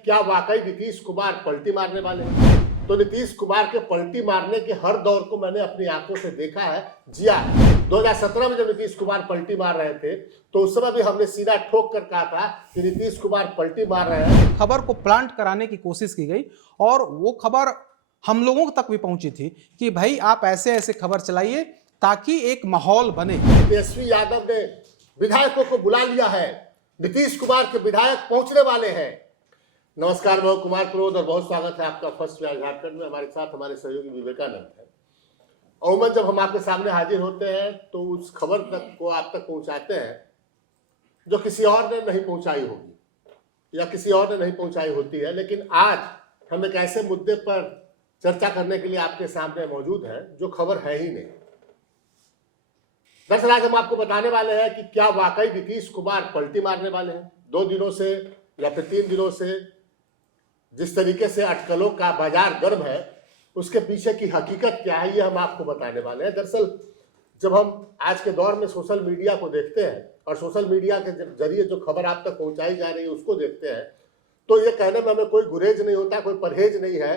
क्या वाकई नीतीश कुमार पलटी मारने वाले हैं। तो नीतीश कुमार के पलटी मारने के हर दौर को मैंने अपनी आंखों से देखा है, जिया है। 2017 में जब नीतीश कुमार पलटी मार रहे थे तो उस समय भी हमने सीधा ठोक कर कहा था कि नीतीश कुमार पलटी मार रहे हैं। खबर को प्लांट कराने की कोशिश की गई और वो खबर हम लोगों तक भी पहुंची थी कि भाई आप ऐसे ऐसे खबर चलाइए ताकि एक माहौल बने। तेजस्वी यादव ने विधायकों को बुला लिया है, नीतीश कुमार के विधायक पहुंचने वाले हैं। नमस्कार, मैं कुमार क्रोध और बहुत स्वागत है आपका फर्स्ट व्यास झारखंड में। हमारे साथ हमारे सहयोगी विवेकानंद है। अमूमन जब हम आपके सामने हाजिर होते हैं तो उस खबर तक को आप तक पहुंचाते हैं जो किसी और ने नहीं पहुंचाई होगी या किसी और ने नहीं पहुंचाई होती है। लेकिन आज हम एक ऐसे मुद्दे पर चर्चा करने के लिए आपके सामने मौजूद हैं जो खबर है ही नहीं। दरअसल आज हम आपको बताने वाले हैं कि क्या वाकई नीतीश कुमार पलटी मारने वाले हैं। 2 दिनों से या फिर 3 दिनों से जिस तरीके से अटकलों का बाजार गर्म है उसके पीछे की हकीकत क्या है, ये हम आपको बताने वाले हैं। दरअसल जब हम आज के दौर में सोशल मीडिया को देखते हैं और सोशल मीडिया के जरिए जो खबर आप तक पहुंचाई जा रही है उसको देखते हैं तो ये कहने में हमें कोई गुरेज नहीं होता, कोई परहेज नहीं है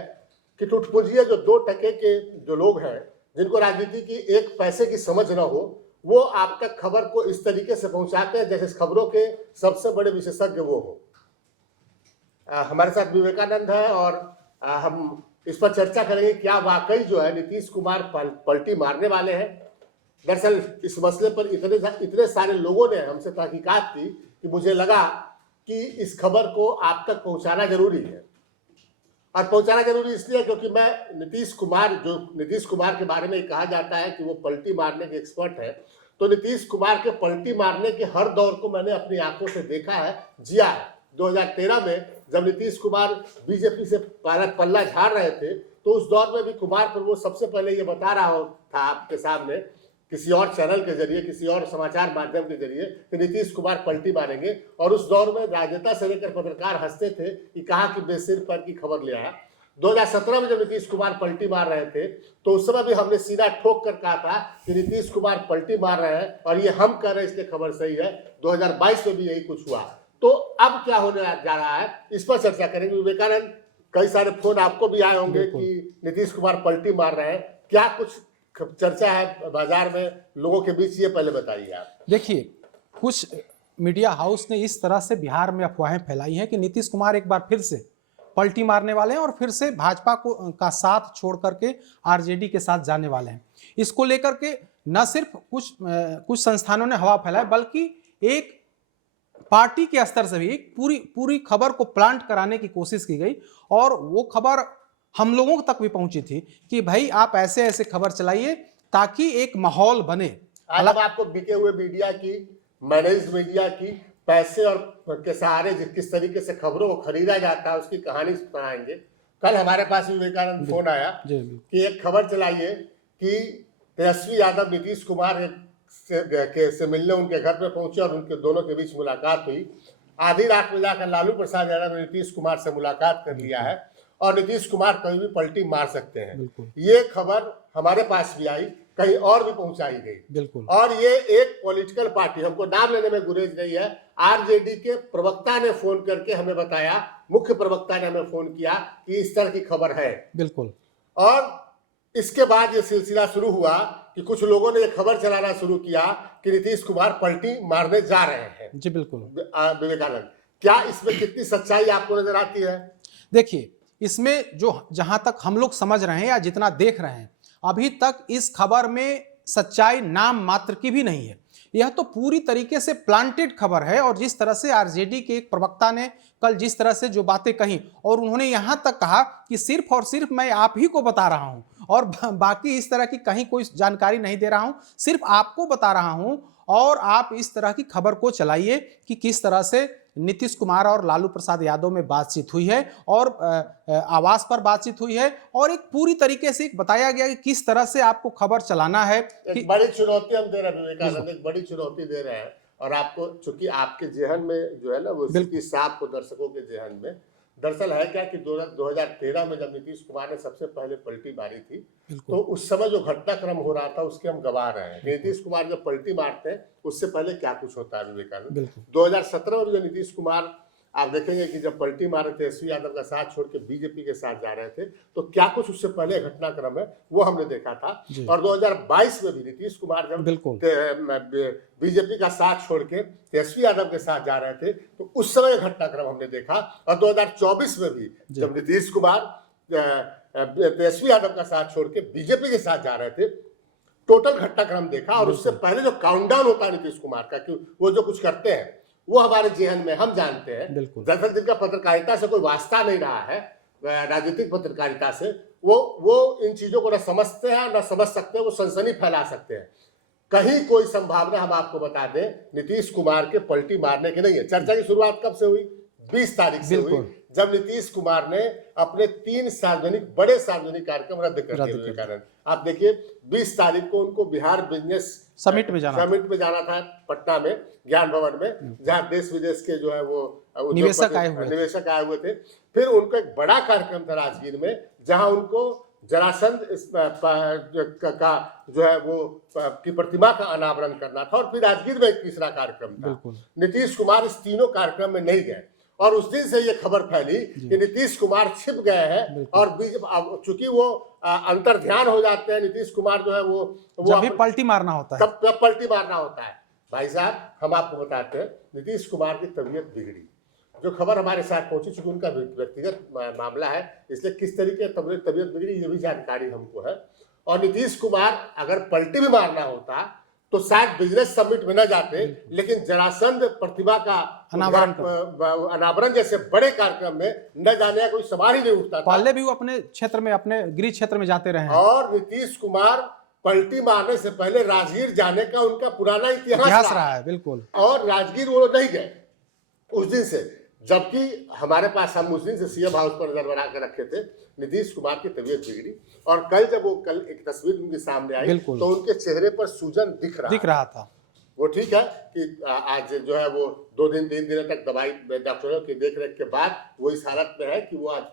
कि टुटपुंजिए जो 2 टके के जो लोग हैं जिनको राजनीति की एक पैसे की समझ न हो, वो आप तक खबर को इस तरीके से पहुंचाते हैं जैसे खबरों के सबसे बड़े विशेषज्ञ वो हो। हमारे साथ विवेकानंद है और हम इस पर चर्चा करेंगे क्या वाकई जो है नीतीश कुमार पलटी मारने वाले हैं। दरअसल इस मसले पर इतने सारे लोगों ने हमसे तहकीकात की कि मुझे लगा कि इस खबर को आप तक पहुंचाना जरूरी है। और पहुंचाना जरूरी इसलिए क्योंकि मैं नीतीश कुमार के बारे में कहा जाता है कि वो पलटी मारने के एक्सपर्ट है, तो नीतीश कुमार के पलटी मारने के हर दौर को मैंने अपनी आंखों से देखा है, जिया है। 2013 में जब नीतीश कुमार बीजेपी से पल्ला झाड़ रहे थे तो उस दौर में भी कुमार पर वो सबसे पहले ये बता रहा था आपके सामने किसी और चैनल के जरिए, किसी और समाचार माध्यम के जरिए कि नीतीश कुमार पलटी मारेंगे। और उस दौर में राजनेता से लेकर पत्रकार हंसते थे कि कहा कि बेसिर पर की खबर ले आया। 2017 में जब नीतीश कुमार पलटी मार रहे थे तो उस समय भी हमने सीधा ठोक कर कहा था कि नीतीश कुमार पलटी मार रहे हैं और ये हम कह रहे हैं इसलिए खबर सही है। 2022 में भी यही कुछ हुआ। तो अब क्या होने जा रहा है इस पर चर्चा करेंगे। विवेकानंद, कई सारे फोन आपको भी आए होंगे कि नीतीश कुमार पलटी मार रहे हैं, क्या कुछ चर्चा है बाजार में लोगों के बीच, ये पहले बताइए आप। देखिए, कुछ मीडिया हाउस ने इस तरह से बिहार में अफवाहें फैलाई हैं कि नीतीश कुमार एक बार फिर से पलटी मारने वाले हैं और फिर से भाजपा का साथ छोड़ करके आरजेडी के साथ जाने वाले हैं। इसको लेकर के न सिर्फ कुछ संस्थानों ने हवा फैलाई बल्कि एक पार्टी के स्तर से भी एक पूरी खबर को प्लांट कराने की कोशिश की गई और वो खबर हम लोगों तक भी पहुंची थी कि भाई आप ऐसे ऐसे खबर चलाइए ताकि एक माहौल बने। आज हम आपको बिके हुए मीडिया की, मैनेज्ड मीडिया की पैसे और के सहारे किस तरीके से खबरों को खरीदा जाता है उसकी कहानी सुनाएंगे। कल हमारे पास विवेकानंद फोन आया कि एक खबर चलाइए कि तेजस्वी यादव नीतीश कुमार से मिलने उनके घर पे पहुंचे और उनके दोनों के बीच मुलाकात हुई। आधी रात में जाकर लालू प्रसाद यादव ने नीतीश कुमार से मुलाकात कर लिया है और नीतीश कुमार कहीं भी पलटी मार सकते हैं। ये खबर हमारे पास भी आई, कहीं और भी पहुंचाई गई। और ये एक पॉलिटिकल पार्टी, हमको नाम लेने में गुरेज नहीं है, आरजेडी के प्रवक्ता ने फोन करके हमें बताया, मुख्य प्रवक्ता ने हमें फोन किया कि इस तरह की खबर है। बिल्कुल। और इसके बाद ये सिलसिला शुरू हुआ कि कुछ लोगों ने ये खबर चलाना शुरू किया कि नीतीश कुमार पलटी मारने जा रहे हैं। जी बिल्कुल। विवेकानंद, क्या इसमें कितनी सच्चाई आपको नजर आती है? देखिए, इसमें जहां तक हम लोग समझ रहे हैं या जितना देख रहे हैं, अभी तक इस खबर में सच्चाई नाम मात्र की भी नहीं है। यह तो पूरी तरीके से प्लांटेड खबर है और जिस तरह से आरजेडी के एक प्रवक्ता ने कल जिस तरह से जो बातें कही और उन्होंने यहां तक कहा कि सिर्फ और सिर्फ मैं आप ही को बता रहा हूं और बाकी इस तरह की कहीं कोई जानकारी नहीं दे रहा हूं, सिर्फ आपको बता रहा हूं और आप इस तरह की खबर को चलाइए कि किस तरह से नीतीश कुमार और लालू प्रसाद यादव में बातचीत हुई है और आवास पर बातचीत हुई है और एक पूरी तरीके से बताया गया कि किस तरह से आपको खबर चलाना है। एक बड़ी चुनौती हम दे रहे हैं विवेकानंद, एक बड़ी चुनौती दे रहे हैं और आपको, चूंकि आपके जेहन में जो है ना वो इसकी साफ हो दर्शकों के जेहन में। दरअसल है क्या कि 2013 में जब नीतीश कुमार ने सबसे पहले पलटी मारी थी तो उस समय जो घटनाक्रम हो रहा था उसके हम गवाह रहे हैं। नीतीश कुमार जब पलटी मारते हैं उससे पहले क्या कुछ होता है विवेकानंद। 2017 में जो नीतीश कुमार आप देखेंगे कि जब पलटी मारे थे तेजस्वी यादव का साथ छोड़ के बीजेपी के साथ जा रहे थे, तो क्या कुछ उससे पहले घटनाक्रम है वो हमने देखा था। और 2022 में भी नीतीश कुमार जब बीजेपी का साथ छोड़ के तेजस्वी यादव के साथ जा रहे थे तो उस समय घटनाक्रम हमने देखा। और 2024 में भी जब नीतीश कुमार तेजस्वी यादव का साथ छोड़ के बीजेपी के साथ जा रहे थे, टोटल घटनाक्रम देखा। और उससे पहले जो काउंटडाउन होता है नीतीश कुमार का कि वो जो कुछ करते हैं वो हमारे जेहन में हम जानते हैं। दरअसल जिनका पत्रकारिता से कोई वास्ता नहीं रहा है, राजनीतिक पत्रकारिता से, वो इन चीजों को न समझते हैं न समझ सकते हैं, वो सनसनी फैला सकते हैं। कहीं कोई संभावना हम आपको बता दें नीतीश कुमार के पलटी मारने की नहीं है। चर्चा की शुरुआत कब से हुई? 20 तारीख से हुई, जब नीतीश कुमार ने अपने 3 बड़े सार्वजनिक कार्यक्रम रद्द कर दिए के कारण। आप देखिए 20 तारीख को उनको बिहार बिजनेस समिट में जाना था पटना में, ज्ञान भवन में, जहां देश विदेश के जो है वो निवेशक आए हुए थे। फिर उनका एक बड़ा कार्यक्रम था राजगीर में, जहां उनको जरासंध का जो है वो की प्रतिमा का अनावरण करना था। और फिर राजगीर में एक तीसरा कार्यक्रम था। नीतीश कुमार इस तीनों कार्यक्रम में नहीं गए और उस दिन से ये खबर फैली कि नीतीश कुमार छिप गए हैं। और चूंकि वो अंतर्ध्यान हो जाते हैं, नीतीश कुमार जो है वो जब भी पलटी मारना होता है, तब पलटी मारना होता है। भाई साहब हम आपको बताते हैं, नीतीश कुमार की तबीयत बिगड़ी। जो खबर हमारे साथ पहुंची, चूंकि उनका व्यक्तिगत मामला है, इसलिए किस तरीके तबीयत बिगड़ी ये भी जानकारी हमको है। और नीतीश कुमार अगर पलटी भी मारना होता तो शायद बिजनेस समिट में न जाते, लेकिन जरासंध प्रतिभा का अनावरण जैसे बड़े कार्यक्रम में न जाने का कोई सवाल ही नहीं उठता था। पहले भी वो अपने क्षेत्र में, अपने गृह क्षेत्र में जाते रहे। और नीतीश कुमार पलटी मारने से पहले राजगीर जाने का उनका पुराना इतिहास रहा है। बिल्कुल। और राजगीर वो नहीं गए उस दिन से, जबकि हमारे पास, हम उस दिन से सीएम हाउस पर नजर बना कर रखे थे। नीतीश कुमार की तबीयत बिगड़ी और कल एक तस्वीर उनके सामने आई तो उनके चेहरे पर सूजन दिख रहा था। वो ठीक है कि आज जो है वो 3 दिन तक दवाई डॉक्टरों की देखरेख के बाद वो इस हालत में है कि वो आज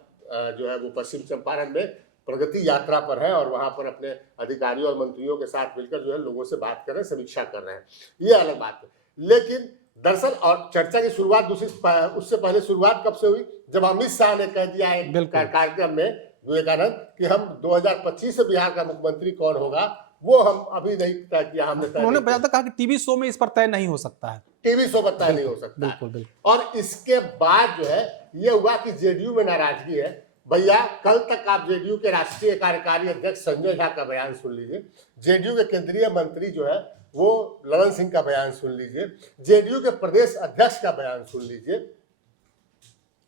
जो है वो पश्चिम चंपारण में प्रगति यात्रा पर है और वहां पर अपने अधिकारियों और मंत्रियों के साथ मिलकर जो है लोगों से बात कर रहे हैं, समीक्षा कर रहे हैं। ये अलग बात है। लेकिन दरअसल और चर्चा की शुरुआत उससे पहले शुरुआत कब से हुई? जब अमित शाह ने कह दिया एक कार्यक्रम में विवेकानंद कि हम 2025 से बिहार का मुख्यमंत्री कौन होगा वो हम अभी नहीं तय किया। हमने उन्होंने कहा कि टीवी शो में इस पर तय नहीं हो सकता है, टीवी शो पर तय नहीं हो सकता। बिल्कुल। और इसके बाद जो है ये हुआ कि जेडीयू में नाराजगी है। भैया कल तक आप जेडीयू के राष्ट्रीय कार्यकारी अध्यक्ष संजय झा का बयान सुन लीजिए, जेडीयू के केंद्रीय मंत्री जो है वो ललन सिंह का बयान सुन लीजिए, जेडीयू के प्रदेश अध्यक्ष का बयान सुन लीजिए।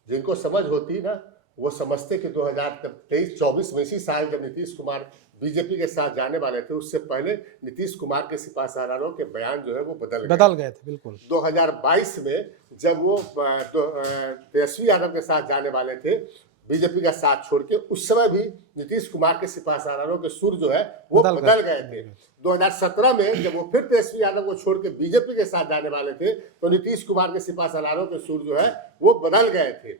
जिनको समझ होती ना वो समझते कि 2023-24 में इसी साल जब नीतीश कुमार बीजेपी के साथ जाने वाले थे, उससे पहले नीतीश कुमार के सिपाहीसालारों के बयान जो है वो बदल गए थे। बिल्कुल। 2022 में जब वो तेजस्वी यादव के साथ जाने वाले थे बीजेपी का साथ छोड़ के, उस समय भी नीतीश कुमार के सिपाहीसालारों के सुर जो है वो बदल गए थे। 2017 में जब वो फिर तेजस्वी यादव को छोड़ के बीजेपी के साथ जाने वाले थे तो नीतीश कुमार के सिपाहीसालारों के सुर जो है वो बदल गए थे।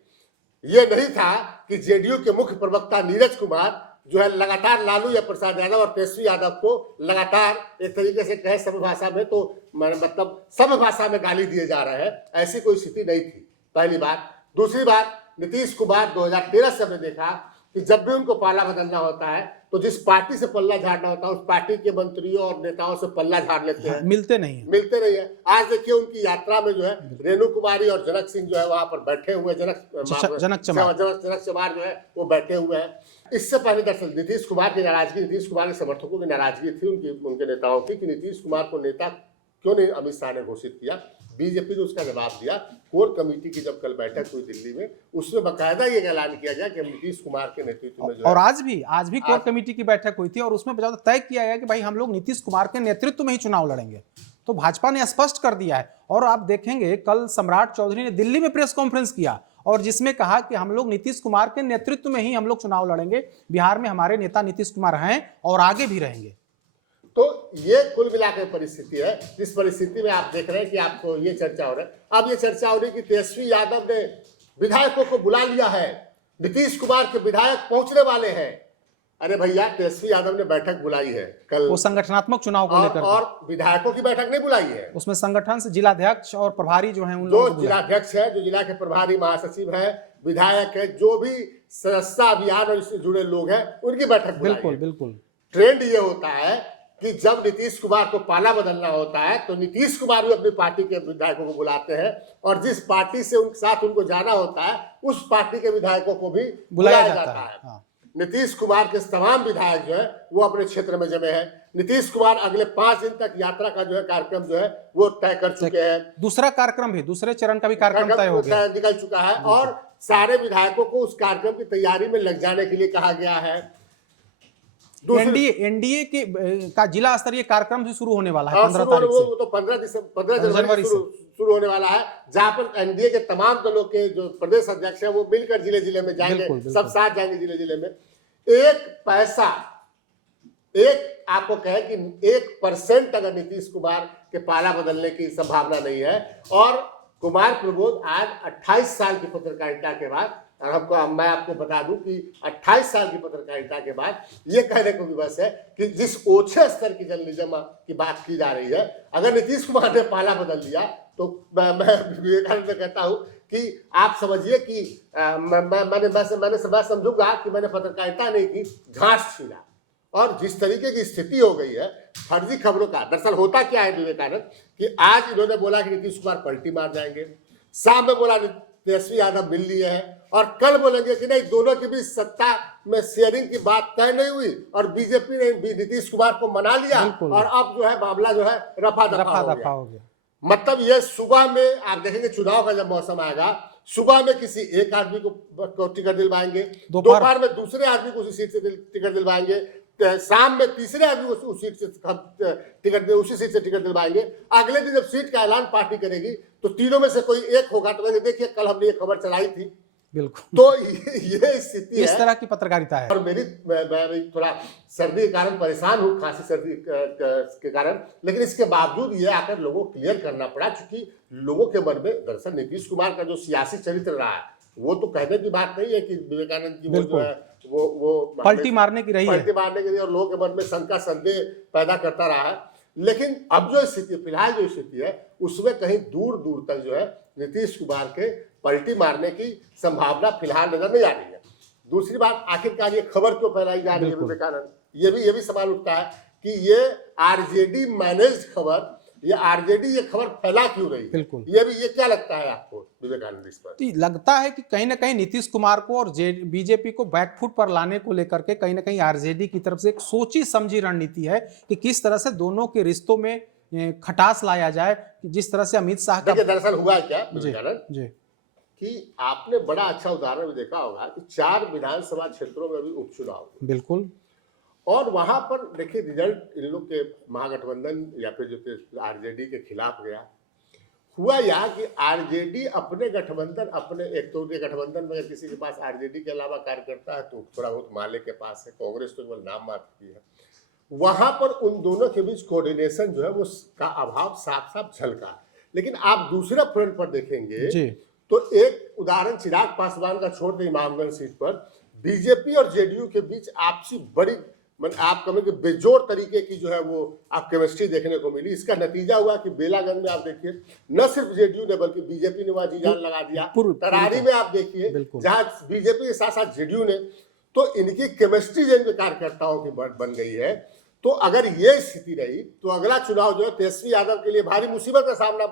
ये नहीं था कि जेडीयू के मुख्य प्रवक्ता नीरज कुमार जो है लगातार लालू या प्रसाद यादव और तेजस्वी यादव को लगातार एक तरीके से कहे सब भाषा में, तो मतलब सब भाषा में गाली दिए जा रहे हैं, ऐसी कोई स्थिति नहीं थी। पहली बात। दूसरी बात, नीतीश कुमार 2013 से हमने देखा कि जब भी उनको पाला बदलना होता है तो जिस पार्टी से पल्ला झाड़ना होता है उस पार्टी के मंत्रियों और नेताओं से पल्ला झाड़ लेते हैं। मिलते नहीं है। आज देखिए उनकी यात्रा में जो है रेणु कुमारी और जनक सिंह जो है वहां पर बैठे हुए, जनक चमार जो है वो बैठे हुए हैं। इससे पहले दरअसल नीतीश कुमार की नाराजगी, नीतीश कुमार के समर्थकों की नाराजगी थी उनके नेताओं की कि नीतीश कुमार को नेता क्यों नहीं अमित शाह ने घोषित किया। बीजेपी ने उसका जवाब दिया। कोर कमेटी की जब कल बैठक हुई दिल्ली में, उसमें बाकायदा ये ऐलान किया गया कि नीतीश कुमार के नेतृत्व में जो और आज भी कोर कमेटी की बैठक हुई थी और उसमें तय किया गया कि भाई हम लोग नीतीश कुमार के नेतृत्व में ही चुनाव लड़ेंगे। तो भाजपा ने स्पष्ट कर दिया है। और आप देखेंगे कल सम्राट चौधरी ने दिल्ली में प्रेस कॉन्फ्रेंस किया और जिसमें कहा कि हम लोग नीतीश कुमार के नेतृत्व में ही हम लोग चुनाव लड़ेंगे, बिहार में हमारे नेता नीतीश कुमार हैं और आगे भी रहेंगे। तो ये कुल मिलाकर परिस्थिति है, जिस परिस्थिति में आप देख रहे हैं कि आपको ये चर्चा हो रहा है। अब ये चर्चा हो रही है कि तेजस्वी यादव ने विधायकों को बुला लिया है, नीतीश कुमार के विधायक पहुंचने वाले हैं। अरे भैया, तेजस्वी यादव ने बैठक बुलाई है कल, वो संगठनात्मक चुनाव को लेकर और विधायकों की बैठक नहीं बुलाई है। उसमें संगठन से जिलाध्यक्ष और प्रभारी जो हैं उन जो लोगों को बुलाया। जिलाध्यक्ष है, जो जिला के प्रभारी महासचिव है, विधायक है, जो भी सदस्यता अभियान और इससे जुड़े लोग हैं, उनकी बैठक बुलाई बिल्कुल है। बिल्कुल। ट्रेंड ये होता है कि जब नीतीश कुमार को पाला बदलना होता है तो नीतीश कुमार भी अपनी पार्टी के विधायकों को बुलाते हैं, और जिस पार्टी से उनके साथ उनको जाना होता है उस पार्टी के विधायकों को भी बुलाया जाता है। हाँ। नीतीश कुमार के तमाम विधायक जो है वो अपने क्षेत्र में जमे हैं। नीतीश कुमार अगले 5 दिन तक यात्रा का जो है कार्यक्रम जो है वो तय कर चुके हैं। दूसरा कार्यक्रम भी, दूसरे चरण का भी कार्यक्रम तय हो गया, निकल चुका है, और सारे विधायकों को उस कार्यक्रम की तैयारी में लग जाने के लिए कहा गया है। एनडीए के का जिला स्तरीय कार्यक्रम भी शुरू होने वाला है 15 तारीख से। वो तो 15 जनवरी से शुरू होने वाला है, जहां पर एनडीए के तमाम दलों के जो प्रदेश अध्यक्ष हैं वो मिलकर जिले जिले में जाएंगे। बिल्कुल। सब साथ जाएंगे जिले जिले में। एक पैसा, एक आपको कहे कि 1% अगर नीतीश कुमार के पाला बदलने की संभावना नहीं है। और कुमार प्रबोध आज 28 साल की पत्रकारिता के बाद, और मैं आपको बता दूं कि 28 साल की पत्रकारिता के बाद ये कहने को विवश है कि जिस ओछे स्तर की जर्नलिज्म की बात की जा रही है, अगर नीतीश कुमार ने पाला बदल दिया तो मैं विवेकानंद में कहता हूं कि आप समझिए कि मैं समझूंगा कि मैंने पत्रकारिता नहीं की, घास छीना। और जिस तरीके की स्थिति हो गई है फर्जी खबरों का, दरअसल होता क्या है विवेकानंद, कि आज इन्होंने बोला कि नीतीश कुमार पलटी मार जाएंगे, शाम में बोला तेजस्वी यादव मिल लिए हैं, और कल बोलेंगे कि नहीं, दोनों के बीच सत्ता में शेयरिंग की बात तय नहीं हुई और बीजेपी ने भी नीतीश कुमार को मना लिया, और अब जो है मामला जो है रफा दफा हो गया। मतलब ये सुबह में आप देखेंगे, चुनाव का जब मौसम आएगा, सुबह में किसी एक आदमी को टिकट दिलवाएंगे, दोपहर में दूसरे आदमी को उसी सीट से टिकट दिलवाएंगे, शाम में तीसरे आदमी को उसी सीट से टिकट दिलवाएंगे। अगले दिन जब सीट का ऐलान पार्टी करेगी तो तीनों में से कोई एक होगा। तो मैंने देखिए कल हमने ये खबर चलाई थी। बिल्कुल। तो ये स्थिति है, इस तरह की पत्रकारिता है। और मैं थोड़ा सर्दी के कारण परेशान हूँ, खांसी सर्दी के कारण, लेकिन इसके बावजूद ये आकर लोगों को क्लियर करना पड़ा, क्योंकि लोगों के मन में दरअसल नीतीश कुमार का जो सियासी चरित्र रहा है वो तो कहने की बात नहीं है कि विवेकानंद की वो जो है वो पलटी मारने की रही है, और लोगों के मन में शंका संदेह पैदा करता रहा है। लेकिन अब जो स्थिति, फिलहाल जो स्थिति है, उसमें कहीं दूर दूर तक जो है नीतीश कुमार के पलटी मारने की संभावना फिलहाल नजर नहीं आ रही है। दूसरी बात, आखिरकार ये खबर क्यों फैलाई जा रही है विवेकानंद, ये भी सवाल उठता है कि ये आरजेडी मैनेज्ड खबर, ये आरजेडी ये खबर फैला क्यों रही है। बिल्कुल। ये क्या लगता है आपको विवेकानंद इस पर? लगता है कि कहीं ना कहीं नीतीश कुमार को और बीजेपी को बैकफुट पर लाने को लेकर के कहीं ना कहीं आरजेडी की तरफ से एक सोची समझी रणनीति है कि किस तरह से दोनों के रिश्तों में खटास लाया जाए, कि जिस तरह से अमित शाह का। दरअसल हुआ क्या विवेकानंद जी कि आपने बड़ा अच्छा उदाहरण भी देखा होगा कि 4 विधानसभा क्षेत्रों में भी उपचुनाव, बिल्कुल, और वहां पर देखिए रिजल्ट इन लोग के महागठबंधन या फिर जो आरजेडी के खिलाफ गया। हुआ यह कि आरजेडी अपने गठबंधन, अपने एक तो गठबंधन में किसी के पास आरजेडी के अलावा कार्यकर्ता है तो थोड़ा बहुत माले के पास है, कांग्रेस तो केवल नाम मात्र की है। वहां पर उन दोनों के बीच कोऑर्डिनेशन जो है वो का अभाव साफ साफ झलका। लेकिन आप दूसरे फ्रंट पर देखेंगे जी। तो एक उदाहरण चिराग पासवान का छोड़ दें, इमामगंज सीट पर बीजेपी और जेडीयू के बीच आपसी बड़ी आप कहेंगे बेजोड़ तरीके की जो है वो आप केमिस्ट्री देखने को मिली। इसका नतीजा हुआ कि बेलागंज में आप देखिए न सिर्फ जेडीयू ने बल्कि बीजेपी ने वहां जी जान लगा दिया। तरारी में आप देखिए जहां बीजेपी के साथ साथ जेडीयू ने, तो इनकी केमिस्ट्री जिन कार्यकर्ताओं की बन गई है। तो अगर ये स्थिति रही तो अगला चुनाव जो है तेजस्वी यादव के लिए भारी मुसीबत का सामना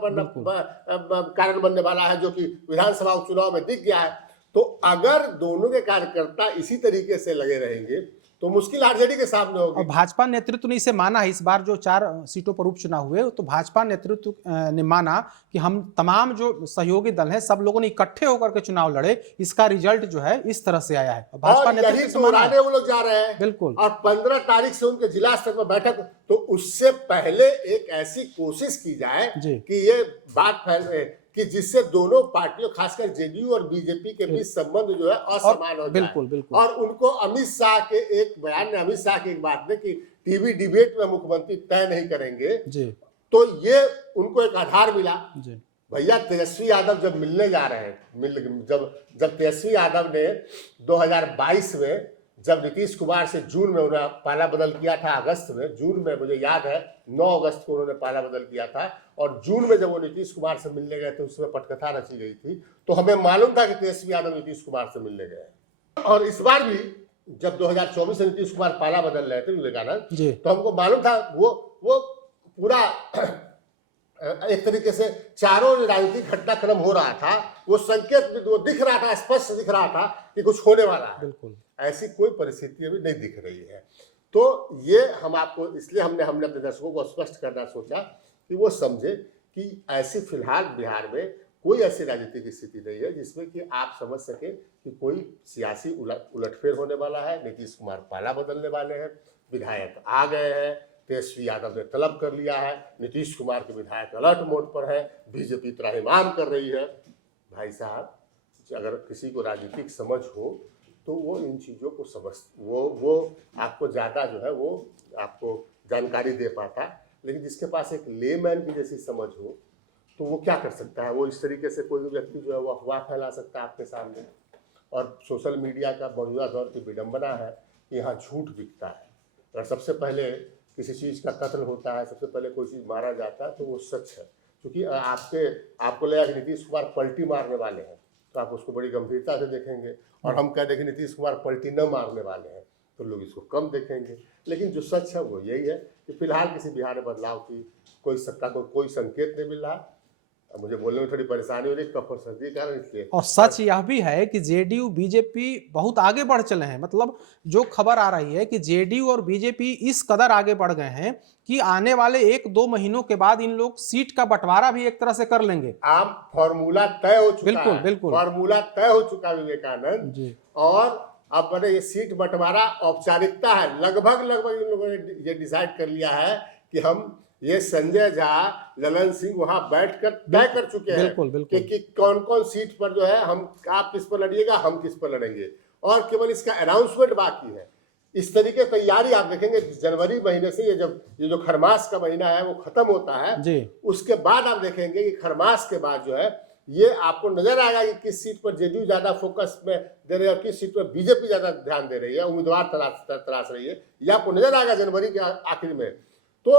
कारण बनने वाला है, जो कि विधानसभा उपचुनाव में दिख गया है। तो अगर दोनों के कार्यकर्ता इसी तरीके से लगे रहेंगे तो मुश्किल आरजेडी के सामने होगी। और भाजपा नेतृत्व ने इसे माना है, इस बार जो 4 सीटों पर उपचुनाव हुए तो भाजपा नेतृत्व ने माना कि हम तमाम जो सहयोगी दल हैं सब लोगों ने इकट्ठे होकर के चुनाव लड़े, इसका रिजल्ट जो है इस तरह से आया है। भाजपा नेतृत्व वो लोग जा रहे हैं। बिल्कुल। और 15 तारीख से उनके जिला स्तर पर बैठक, तो उससे पहले एक ऐसी कोशिश की जाए कि ये बात फैल कि जिससे दोनों पार्टियों खासकर जेडीयू और बीजेपी के बीच संबंध जो है असमान हो जाए। बिल्कुल बिल्कुल। और उनको अमित शाह के एक बयान ने, अमित शाह की एक बात ने कि टीवी डिबेट में मुख्यमंत्री तय नहीं करेंगे जी। तो ये उनको एक आधार मिला जी। भैया तेजस्वी यादव जब मिलने जा रहे हैं, जब तेजस्वी यादव ने 2022 में जब नीतीश कुमार से जून में उन्होंने पाला बदल किया था, अगस्त में, जून में मुझे याद है 9 अगस्त को उन्होंने पाला बदल किया था, और जून में जब वो नीतीश कुमार से मिलने गए थे उसमें पटकथा रची गई थी, तो हमें मालूम था कि तेजस्वी यादव नीतीश कुमार से मिलने गए हैं। और इस बार भी जब 2024 में नीतीश कुमार पाला बदल रहे थे विवेकानंद, तो हमको मालूम था वो पूरा एक तरीके से चारों राजनीतिक घटनाक्रम हो रहा था, वो संकेत वो दिख रहा था, स्पष्ट दिख रहा था कि कुछ होने वाला है। बिल्कुल ऐसी कोई परिस्थिति अभी नहीं दिख रही है। तो ये हम आपको इसलिए हमने अपने दर्शकों को स्पष्ट करना सोचा कि वो समझे कि ऐसी फिलहाल बिहार में कोई ऐसी राजनीतिक स्थिति नहीं है जिसमें कि आप समझ सके कि कोई सियासी उलटफेर होने वाला है, नीतीश कुमार पाला बदलने वाले हैं, विधायक आ गए हैं, तेजस्वी यादव ने तलब कर लिया है, नीतीश कुमार के विधायक अलर्ट मोड पर है, बीजेपी त्राहिमाम कर रही है। भाई साहब, अगर किसी को राजनीतिक समझ हो तो वो इन चीज़ों को समझ वो आपको ज़्यादा जो है वो आपको जानकारी दे पाता, लेकिन जिसके पास एक लेमैन की जैसी समझ हो तो वो क्या कर सकता है? वो इस तरीके से कोई भी व्यक्ति जो है वो अफवाह फैला सकता है आपके सामने। और सोशल मीडिया का मौजूदा दौर की विडंबना है कि यहाँ झूठ बिकता है। अगर सबसे पहले किसी चीज़ का कत्ल होता है, सबसे पहले कोई चीज़ मारा जाता है तो वो सच है, क्योंकि आपको लगेगा कि नीतीश कुमार पलटी मारने वाले हैं तो आप उसको बड़ी गंभीरता से देखेंगे, और हम कह दें कि नीतीश कुमार पलटी न मारने वाले हैं तो लोग इसको कम देखेंगे। लेकिन जो सच है वो यही है कि फिलहाल किसी बिहार में बदलाव की कोई सत्ता को कोई संकेत नहीं मिल रहा। मुझे बोलने में थोड़ी परेशानी हो रही है, कफ और सर्दी के कारण, इसलिए। और सच यह भी है कि जेडीयू बीजेपी बहुत आगे बढ़ चले हैं। मतलब जो खबर आ रही है कि जेडीयू और बीजेपी इस कदर आगे बढ़ गए हैं कि आने वाले 1-2 महीनों के बाद इन लोग सीट का बंटवारा भी एक तरह से कर लेंगे। आम फॉर्मूला तय हो चुका बिल्कुल, है, बिल्कुल फॉर्मूला तय हो चुका विवेकानंद जी। और अब मैंने ये सीट बंटवारा औपचारिकता है, लगभग इन लोगों ने ये डिसाइड कर लिया है कि हम ये संजय झा, ललन सिंह वहां बैठकर तय कर चुके हैं कि कौन कौन सीट पर जो है आप किस पर लड़िएगा, हम किस पर लड़ेंगे, और केवल इसका अनाउंसमेंट बाकी है। इस तरीके तैयारी आप देखेंगे जनवरी महीने से, ये जो खरमास का महीना है वो खत्म होता है जी। उसके बाद आप देखेंगे कि खरमास के बाद जो है ये आपको नजर आएगा कि किस सीट पर जेडीयू ज्यादा फोकस में दे रही है और किस सीट पर बीजेपी ज्यादा ध्यान दे रही है, उम्मीदवार तलाश रही है, ये आपको नजर आएगा जनवरी के आखिर में। तो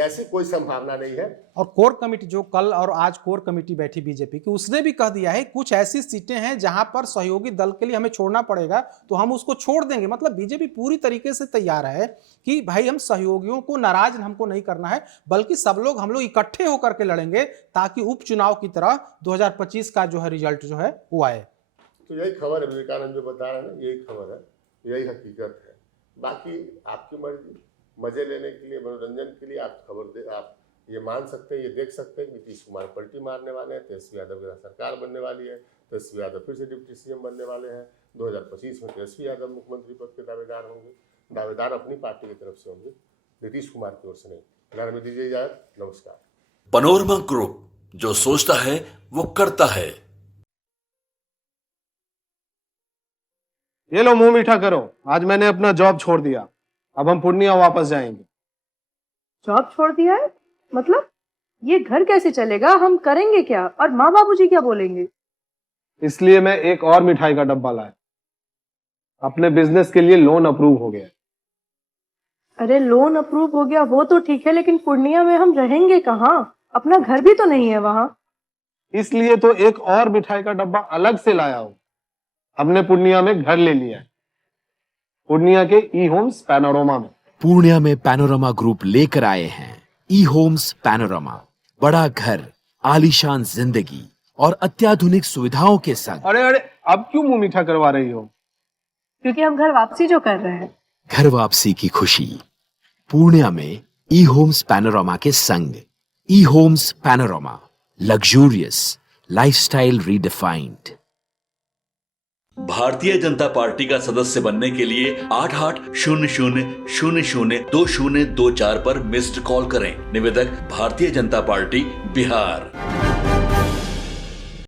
ऐसी कोई संभावना नहीं है। और कोर कमेटी जो कल और आज कोर कमेटी बैठी बीजेपी की, उसने भी कह दिया है कुछ ऐसी सीटें हैं जहां पर सहयोगी दल के लिए हमें छोड़ना पड़ेगा तो हम उसको छोड़ देंगे। मतलब बीजेपी पूरी तरीके से तैयार है कि भाई हम सहयोगियों को नाराज हमको नहीं करना है, बल्कि हम लोग इकट्ठे होकर के लड़ेंगे ताकि उपचुनाव की तरह 2025 का जो है रिजल्ट जो है वो आए। तो यही खबर है विवेकानंद जो बता रहे हैं, यही खबर है, यही हकीकत है। बाकी आपकी मर्जी, मजे लेने के लिए, मनोरंजन के लिए आप ये मान सकते हैं, ये देख सकते हैं नीतीश कुमार पलटी मारने वाले हैं, तेजस्वी यादव की सरकार बनने वाली है, तेजस्वी यादव फिर से डिप्टी सीएम बनने वाले हैं, 2025 में तेजस्वी यादव मुख्यमंत्री पद के दावेदार होंगे। दावेदार अपनी पार्टी की तरफ से होंगे, नीतीश कुमार की ओर से नहीं। फिलहाल में दीजिए इजाजत, नमस्कार। पैनोरमा ग्रुप, जो सोचता है वो करता है। ये लो मुंह मीठा करो, आज मैंने अपना जॉब छोड़ दिया, अब हम पूर्णिया वापस जाएंगे। जॉब छोड़ दिया है? मतलब ये घर कैसे चलेगा, हम करेंगे क्या, और माँ बाबूजी क्या बोलेंगे? इसलिए मैं एक और मिठाई का डब्बा लाया, अपने बिजनेस के लिए लोन अप्रूव हो गया। अरे लोन अप्रूव हो गया वो तो ठीक है, लेकिन पूर्णिया में हम रहेंगे कहाँ? अपना घर भी तो नहीं है वहां। इसलिए तो एक और मिठाई का डब्बा अलग से लाया हूं। हमने पूर्णिया में घर ले लिया है, पूर्णिया के ई होम्स पैनोरमा में। पूर्णिया में पैनोरमा ग्रुप लेकर आए हैं ई होम्स पैनोरमा, बड़ा घर, आलीशान जिंदगी और अत्याधुनिक सुविधाओं के संग। अरे अब क्यों मुंह मीठा करवा रही हो? क्योंकि हम घर वापसी जो कर रहे हैं। घर वापसी की खुशी पूर्णिया में ई होम्स पैनोरमा के संग। E homes panorama, luxurious lifestyle redefined. Bharatiya Janata party का सदस्य बनने के लिए 8800002024 पर मिस्ड कॉल करें। निवेदक भारतीय जनता पार्टी बिहार।